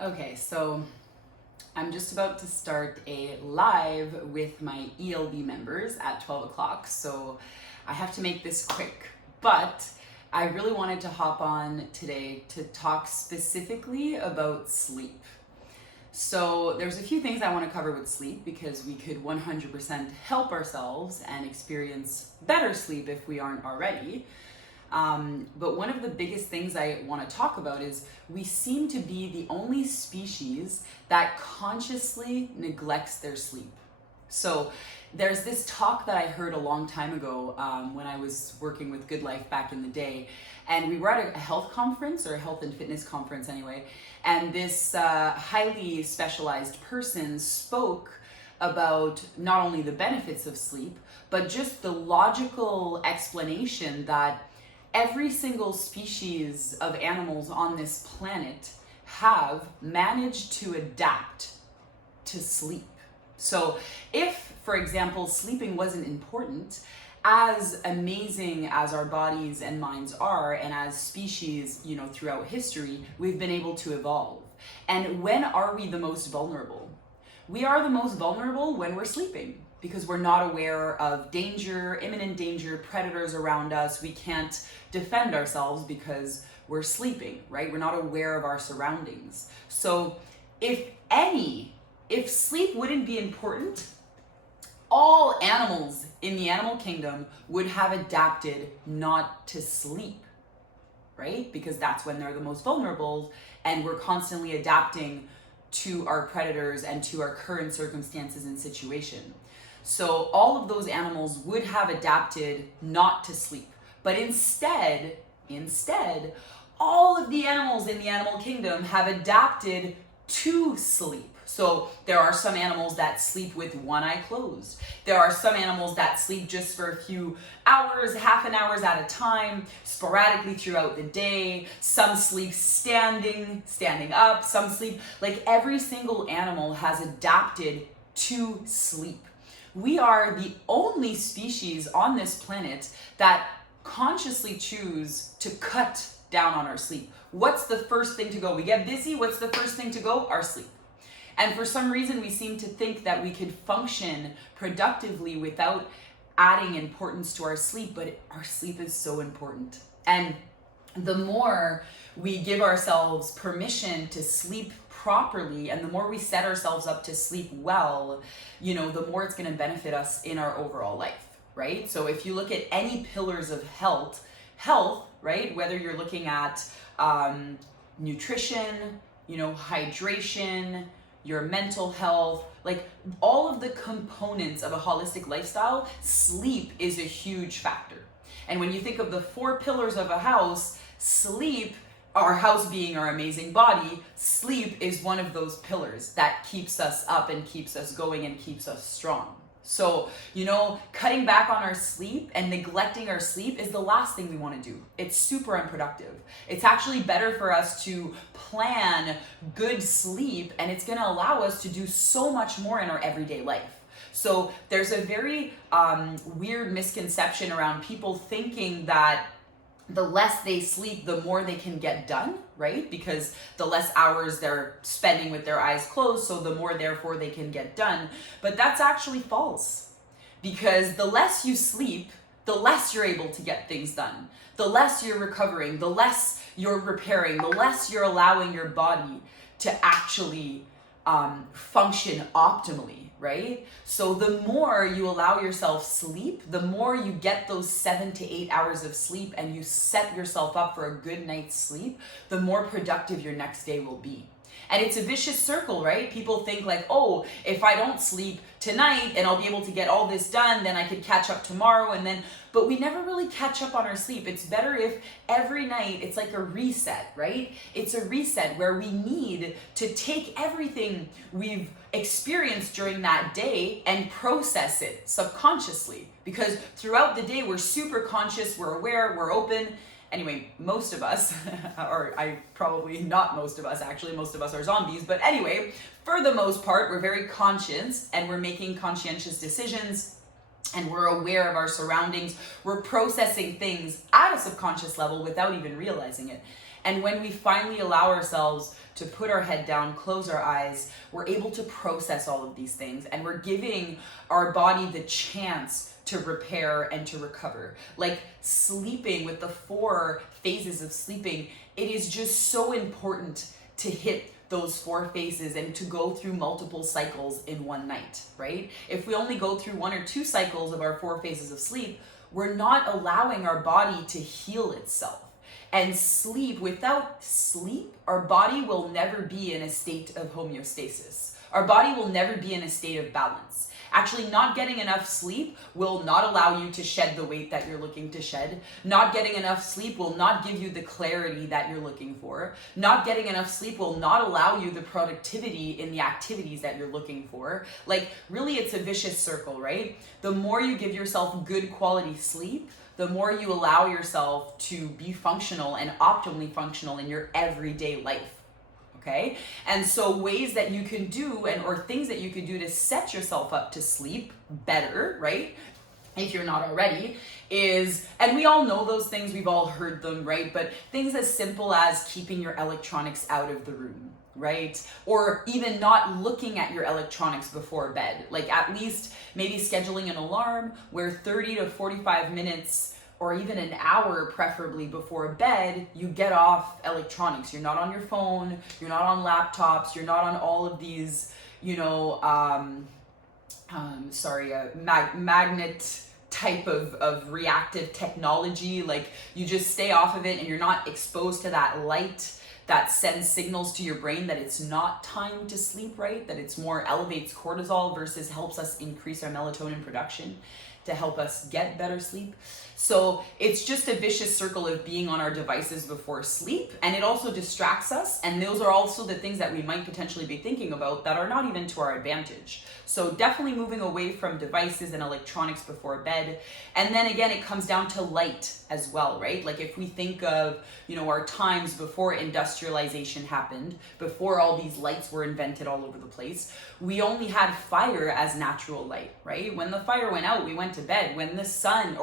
Okay, so I'm just about to start a live with my ELD members at 12 o'clock, so I have to make this quick. But I really wanted to hop on today to talk specifically about sleep. So there's a few things I want to cover with sleep because we could 100% help ourselves and experience better sleep if we aren't already. But one of the biggest things I want to talk about is we seem to be the only species that consciously neglects their sleep. So there's this talk that I heard a long time ago when I was working with Good Life back in the day. And we were at a health conference, or a health and fitness conference anyway. And this highly specialized person spoke about not only the benefits of sleep, but just the logical explanation that every single species of animals on this planet have managed to adapt to sleep. So if, for example, sleeping wasn't important, as amazing as our bodies and minds are, and as species, throughout history, we've been able to evolve. And when are we the most vulnerable? We are the most vulnerable when we're sleeping, because we're not aware of danger, imminent danger, predators around us. We can't defend ourselves because we're sleeping, right? We're not aware of our surroundings. So if sleep wouldn't be important, all animals in the animal kingdom would have adapted not to sleep, right? Because that's when they're the most vulnerable, and we're constantly adapting to our predators and to our current circumstances and situation. So all of those animals would have adapted not to sleep. But instead, all of the animals in the animal kingdom have adapted to sleep. So there are some animals that sleep with one eye closed. There are some animals that sleep just for a few hours, half an hour at a time, sporadically throughout the day. Some sleep standing up. Some sleep, like every single animal has adapted to sleep. We are the only species on this planet that consciously choose to cut down on our sleep. What's the first thing to go? We get busy. What's the first thing to go? Our sleep. And for some reason, we seem to think that we could function productively without adding importance to our sleep, but our sleep is so important. And the more we give ourselves permission to sleep properly, and the more we set ourselves up to sleep well, the more it's going to benefit us in our overall life, right? So if you look at any pillars of health, right, whether you're looking at nutrition, hydration, your mental health, like all of the components of a holistic lifestyle, sleep is a huge factor. And when you think of the 4 pillars of a house, sleep, our house being our amazing body, sleep is one of those pillars that keeps us up and keeps us going and keeps us strong. So, cutting back on our sleep and neglecting our sleep is the last thing we want to do. It's super unproductive. It's actually better for us to plan good sleep, and it's going to allow us to do so much more in our everyday life. So there's a very weird misconception around people thinking that the less they sleep, the more they can get done, right? Because the less hours they're spending with their eyes closed, so the more therefore they can get done. But that's actually false, because the less you sleep, the less you're able to get things done. The less you're recovering, the less you're repairing, the less you're allowing your body to actually function optimally, right? So the more you allow yourself sleep, the more you get those 7 to 8 hours of sleep and you set yourself up for a good night's sleep, the more productive your next day will be. And it's a vicious circle, right? People think like, oh, if I don't sleep tonight and I'll be able to get all this done, then I could catch up tomorrow. But we never really catch up on our sleep. It's better if every night it's like a reset, right? It's a reset where we need to take everything we've experienced during that day and process it subconsciously. Because throughout the day, we're super conscious, we're aware, we're open. Anyway, most of us, or not most of us, actually, most of us are zombies, but anyway, for the most part, we're very conscious and we're making conscientious decisions and we're aware of our surroundings. We're processing things at a subconscious level without even realizing it. And when we finally allow ourselves to put our head down, close our eyes, we're able to process all of these things, and we're giving our body the chance to repair and to recover. Like sleeping, with the 4 phases of sleeping, it is just so important to hit those 4 phases and to go through multiple cycles in one night, right? If we only go through 1 or 2 cycles of our 4 phases of sleep, we're not allowing our body to heal itself. And sleep, without sleep, our body will never be in a state of homeostasis. Our body will never be in a state of balance. Actually, not getting enough sleep will not allow you to shed the weight that you're looking to shed. Not getting enough sleep will not give you the clarity that you're looking for. Not getting enough sleep will not allow you the productivity in the activities that you're looking for. Like, really, it's a vicious circle, right? The more you give yourself good quality sleep, the more you allow yourself to be functional and optimally functional in your everyday life. Okay? And so ways that you can do or things that you can do to set yourself up to sleep better, right? If you're not already, and we all know those things, we've all heard them, right? But things as simple as keeping your electronics out of the room, right? Or even not looking at your electronics before bed. Like, at least maybe scheduling an alarm where 30 to 45 minutes or even an hour, preferably before bed, you get off electronics. You're not on your phone, you're not on laptops, you're not on all of these, magnet type of reactive technology. Like, you just stay off of it and you're not exposed to that light that sends signals to your brain that it's not time to sleep, right? That it's more elevates cortisol versus helps us increase our melatonin production to help us get better sleep. So it's just a vicious circle of being on our devices before sleep, and it also distracts us, and those are also the things that we might potentially be thinking about that are not even to our advantage. So definitely moving away from devices and electronics before bed. And then again, it comes down to light as well, right? Like, if we think of, our times before industrialization happened, before all these lights were invented all over the place, we only had fire as natural light, right? When the fire went out, we went to bed. When the sun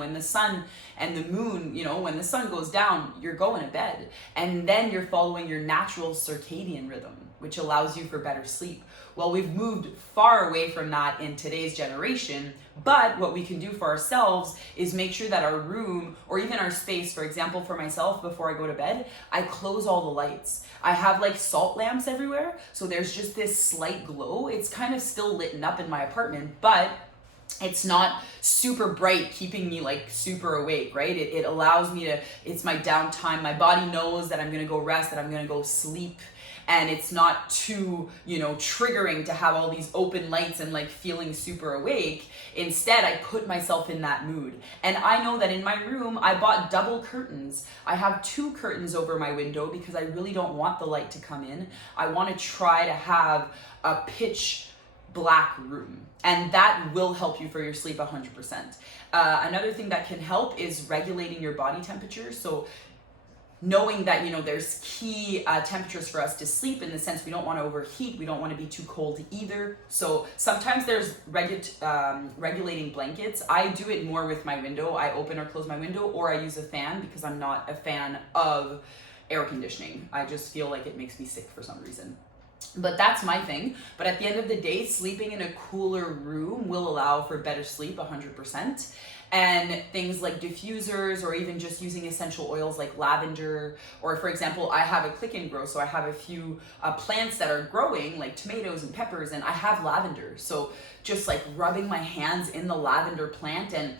when the sun and the moon, when the sun goes down, you're going to bed. And then you're following your natural circadian rhythm, which allows you for better sleep. Well, we've moved far away from that in today's generation, but what we can do for ourselves is make sure that our room or even our space, for example, for myself, before I go to bed, I close all the lights. I have like salt lamps everywhere, so there's just this slight glow. It's kind of still lit up in my apartment, but it's not super bright, keeping me like super awake, right? It allows me it's my downtime. My body knows that I'm gonna go rest, that I'm gonna go sleep. And it's not too, triggering to have all these open lights and like feeling super awake. Instead, I put myself in that mood. And I know that in my room, I bought double curtains. I have 2 curtains over my window because I really don't want the light to come in. I want to try to have a pitch black room, and that will help you for your sleep 100%. Another thing that can help is regulating your body temperature. So knowing that, there's key temperatures for us to sleep, in the sense we don't want to overheat, we don't want to be too cold either. So sometimes there's regulating blankets. I do it more with my window. I open or close my window, or I use a fan because I'm not a fan of air conditioning. I just feel like it makes me sick for some reason. But that's my thing. But at the end of the day, sleeping in a cooler room will allow for better sleep 100%. And things like diffusers, or even just using essential oils like lavender, or for example, I have a click and grow, so I have a few plants that are growing, like tomatoes and peppers, and I have lavender. So just like rubbing my hands in the lavender plant and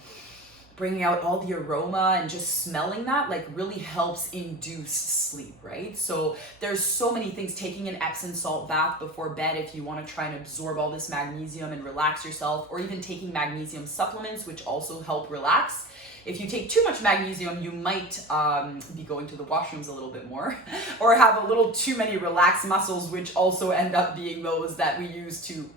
bringing out all the aroma and just smelling that like really helps induce sleep, right? So there's so many things. Taking an Epsom salt bath before bed if you want to try and absorb all this magnesium and relax yourself, or even taking magnesium supplements, which also help relax. If you take too much magnesium, you might be going to the washrooms a little bit more, or have a little too many relaxed muscles, which also end up being those that we use to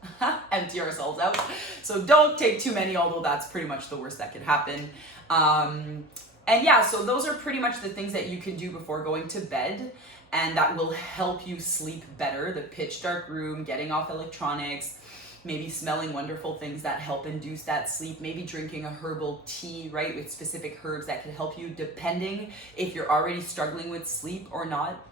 empty ourselves out. So don't take too many, although that's pretty much the worst that could happen. And yeah, so those are pretty much the things that you can do before going to bed, and that will help you sleep better. The pitch dark room, getting off electronics, maybe smelling wonderful things that help induce that sleep, maybe drinking a herbal tea, right, with specific herbs that can help you, depending if you're already struggling with sleep or not.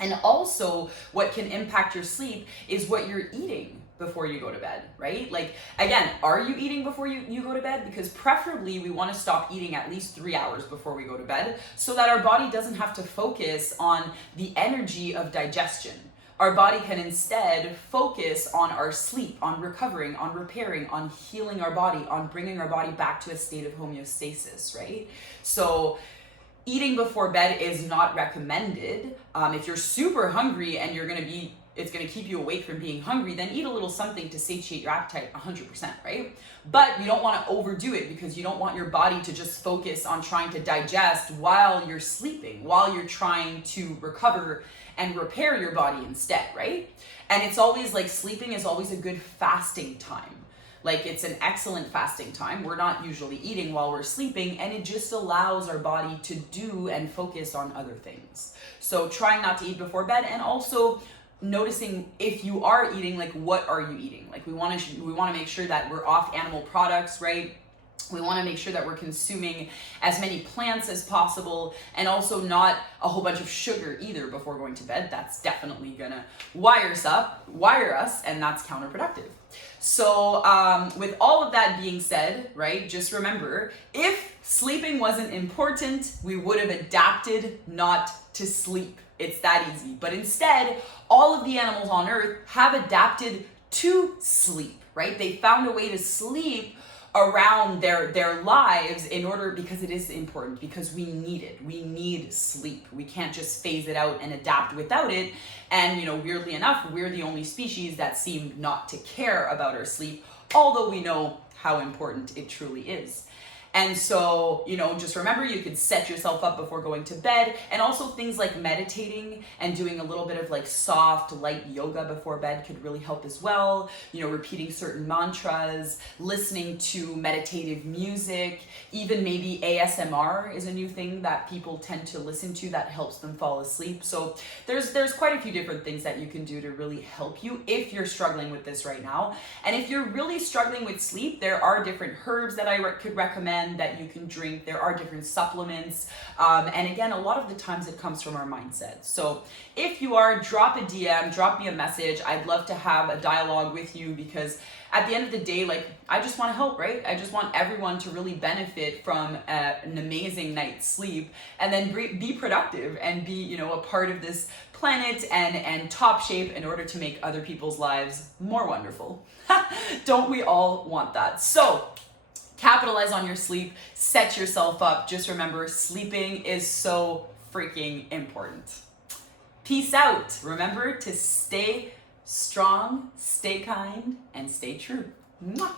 And also what can impact your sleep is what you're eating before you go to bed, right? Like, again, are you eating before you go to bed? Because preferably we want to stop eating at least 3 hours before we go to bed so that our body doesn't have to focus on the energy of digestion. Our body can instead focus on our sleep, on recovering, on repairing, on healing our body, on bringing our body back to a state of homeostasis, right? So eating before bed is not recommended. If you're super hungry and it's gonna keep you awake from being hungry, then eat a little something to satiate your appetite 100%, right? But you don't wanna overdo it because you don't want your body to just focus on trying to digest while you're sleeping, while you're trying to recover and repair your body instead, right? And it's always like sleeping is always a good fasting time. Like, it's an excellent fasting time. We're not usually eating while we're sleeping, and it just allows our body to do and focus on other things. So trying not to eat before bed, and also noticing if you are eating, like, what are you eating? Like, we want to make sure that we're off animal products, right? We want to make sure that we're consuming as many plants as possible, and also not a whole bunch of sugar either before going to bed. That's definitely gonna wire us, and that's counterproductive. So with all of that being said, right, just remember, if sleeping wasn't important, we would have adapted not to sleep. It's that easy. But instead, all of the animals on Earth have adapted to sleep, right? They found a way to sleep around their lives because it is important, because we need it. We need sleep. We can't just phase it out and adapt without it. And, weirdly enough, we're the only species that seem not to care about our sleep, although we know how important it truly is. And so, just remember, you could set yourself up before going to bed, and also things like meditating and doing a little bit of like soft, light yoga before bed could really help as well. Repeating certain mantras, listening to meditative music, even maybe ASMR is a new thing that people tend to listen to that helps them fall asleep. So there's quite a few different things that you can do to really help you if you're struggling with this right now. And if you're really struggling with sleep, there are different herbs that I could recommend that you can drink. There are different supplements. And again, a lot of the times it comes from our mindset. So if you are, drop a DM, drop me a message. I'd love to have a dialogue with you, because at the end of the day, like, I just want to help, right? I just want everyone to really benefit from an amazing night's sleep, and then be productive and be, a part of this planet and top shape in order to make other people's lives more wonderful. Don't we all want that? So capitalize on your sleep, set yourself up. Just remember, sleeping is so freaking important. Peace out. Remember to stay strong, stay kind, and stay true. Mwah.